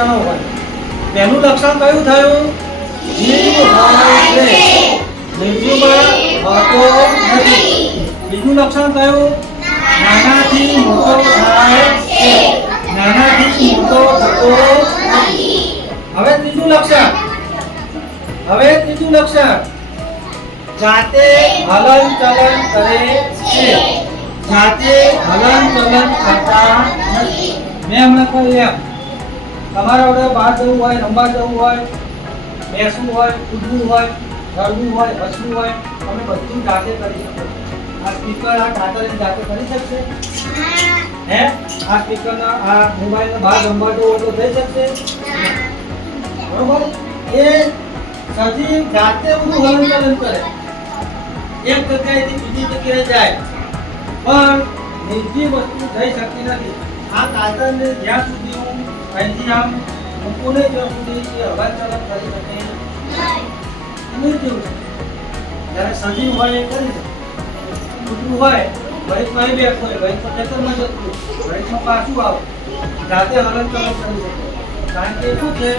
લક્ષણો હોય. પહેલું લક્ષણ કયું થયું? જીવ હોય છે, નિર્જીવમાં હોતો નથી. બીજું લક્ષણ કયું? નાનાથી મોટો થાય છે, નાનાથી મોટો થતો નથી. હવે ત્રીજું લક્ષણ, જાતે હલન ચલન કરે છે, જાતે હલન ચલન કરતા નથી. મેં હમણાં કહ્યું એમ, તમારા વડે બહાર જવું હોય, રમવા જવું હોય, બેસવું હોય, કૂદવું હોય, રડવું હોય, હસવું હોય, તમે બધું જાતે કરી શકો. આ સ્પીકર આ કાતરીને જાતે કરી શકશે? હે? આ સ્પીકરના આ મોબાઈલને બહાર રમવા જવું હોય તો થઈ શકશે? બરોબર? એ સજીવ જાતે બધું હલનચલન કરે, એક જગ્યાએથી બીજી જગ્યાએ જાય, પણ નિર્જીવ વસ્તુ થઈ શકતી નથી. આ કાતરને જ્યાં સુધી હું અહીંથી આમ મૂકું નહીં ત્યાં સુધી એ હલનચલન કરી શકે નિર્જીવ છે. જ્યારે સજીવ હોય એ કરી શકે. કૂતરું હોય, ઘડીકમાં અહીં બેઠું હોય, ઘડીકમાં ખેતરમાં જતું હોય, ઘડીકમાં પાછું આવે, જાતે હલનચલન કરી શકે. કારણ કે શું છે?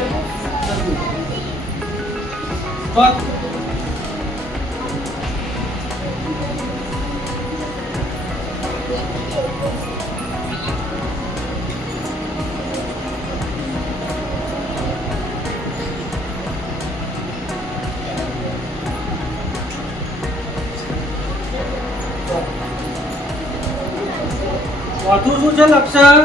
સજીવ. ચોથું શું છે લક્ષણ?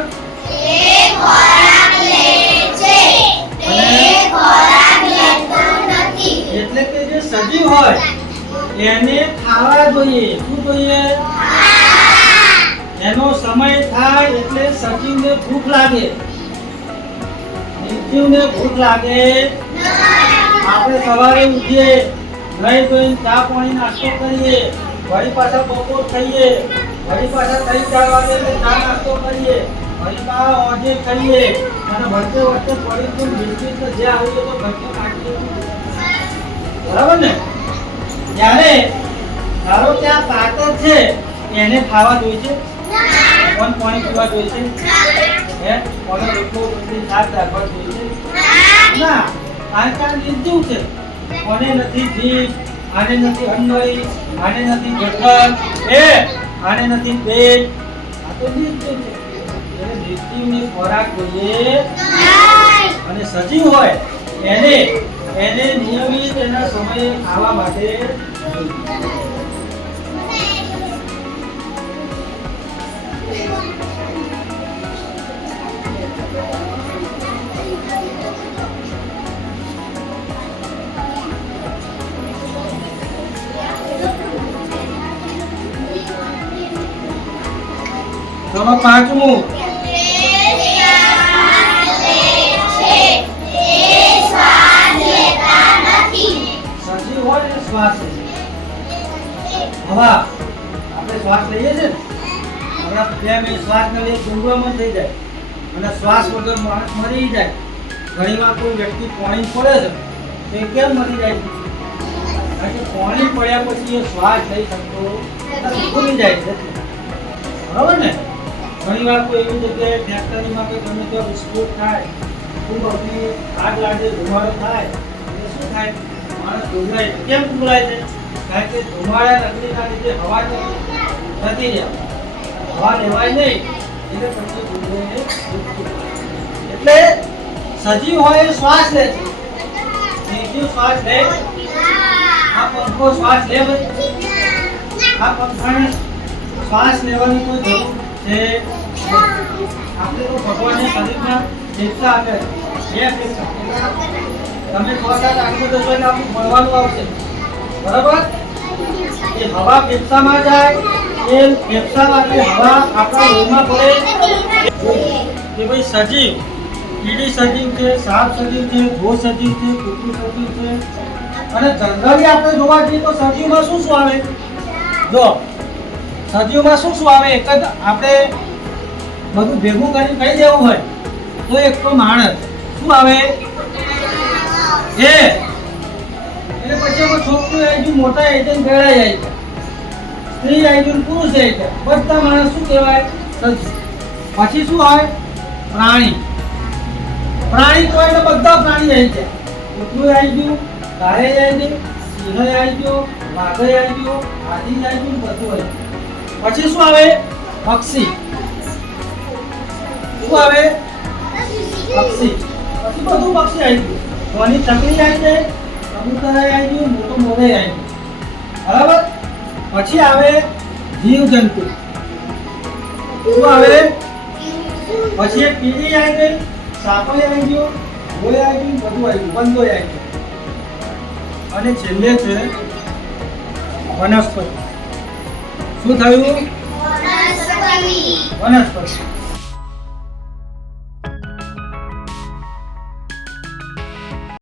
એટલે કે જે સજીવ હોય એને ખાવા જોઈએ. શું જોઈએ? એનો સમય થાય એટલે સજીવને ભૂખ લાગે, નિર્જીવને ભૂખ લાગે. આપણે સવારે ઉઠીએ, નહીં ધોઈને ચા પાણી નાસ્તો કરીએ, વળી પાછા બપોર ખાઈએ, વળી પાછા 3-4 વાગે એટલે ચા નાસ્તો કરીએ, વળી પાછા ઓજે ખાઈએ, અને વચ્ચે પડી તો બિસ્કિટ જે આવીએ તો ઘરથી કાઢીએ. બરાબર ને? જ્યારે ધારો કે આ કાતર છે એને ખાવા જોઈએ છે, કોણ પાણી પીવા જોઈએ છે, હે કોને રોટલો રોટલી શાક રાખવા જોઈએ છે? ના, કારણ કે આ નિર્જીવ છે. કોને નથી જીભ, આને નથી અંગળી, આને નથી જઠર, આને નથી પેટ. આ તો નિર્જીવ છે. એને નિર્જીવની ખોરાક જોઈએ. અને સજીવ હોય એને નિયમિત એના સમયે ખાવા માટે પાંચમું સજીવ હોય ને શ્વાસ લે. હવા આપણે શ્વાસ લઈએ છે ને, આપણા 2 મિનિટ શ્વાસ ન લઈએ ઊંઘવામાં થઈ જાય અને શ્વાસ વગર માણસ મરી જાય. ઘણીવાર કોઈ વ્યક્તિ પાણી પડે છે તો કેમ મરી જાય છે? કારણ કે પાણી પડ્યા પછી એ શ્વાસ લઈ શકતો ભૂલી જાય છે. બરાબર ને? ઘણીવાર કોઈ એવી જગ્યાએ ફેક્ટરીમાં કે ગમે ત્યાં વિસ્ફોટ થાય, ખૂબ બધી આગ લાગે, ધુમાડો થાય, એટલે શું થાય? માણસ ગભરાય. કેમ ગભરાય છે? કારણ કે ધુમાડા લકડીના લીધે હવા જતી રહે, હવા લેવાય નહીં એટલે પછી ગભરાય. એટલે સજીવ હોય એ શ્વાસ લે છે, નિર્જીવ શ્વાસ લે. આ પંખો શ્વાસ લે ભાઈ? આ પંખાને શ્વાસ લેવાની કોઈ જરૂર છે? આપણે તો ભગવાનને શરીરમાં ફેફસા આપે છે, 2 ફેફસા. તમે 6-7 આંખો જશો એટલે આપણું મળવાનું આવશે. બરાબર? એ હવા ફેફસામાં જાય, એ ફેફસામાંથી હવા આપણા લોહીમાં પડે. કે ભાઈ સજીવ, કીડી સજીવ છે, સાપ સજીવ છે, ઘો સજીવ છે, કૂતરું સજીવ છે. અને જનરલી આપણે જોવા જઈએ તો સજીવમાં શું આવે? જો સજીવમાં શું આવે? એક જ આપણે બધું ભેગું કરીને કહી દેવું હોય તો એક તો માણસ શું આવે? એટલે પછી એમાં છોકરું આવી ગયું, મોટા આવી જાય, ગળાઈ આવી જાય, સ્ત્રી આવી ગયું, પુરુષ આવી જાય, બધા માણસ શું કહેવાય? સજીવ. પછી શું હોય? પ્રાણી. પ્રાણી તો એટલે બધા પ્રાણી આવી ગયા. કૂતરું આવી ગયું, ગાય આવી ગઈ, સિંહ આવી ગયો, વાઘ આવી ગયો, હાથી આવી ગયું, બધું આવી ગયું. પછી શું આવે? પક્ષી. શું આવે? પક્ષી. પછી બધું પક્ષી આવી ગયું. કોની ચકલી આવી જાય, કબૂતર આવી ગયું, મોટું મોરે આવી ગયું. બરાબર? પછી આવે જીવજંતુ. શું આવે? પછી એક કીડી આવી ગઈ, સાપો આવી ગયો, ગોય આવી ગયું, બધું આવી ગયું, બંદો આવી ગયો. અને છેલ્લે છે વનસ્પતિ. શું થયું? વનસ્પતિ.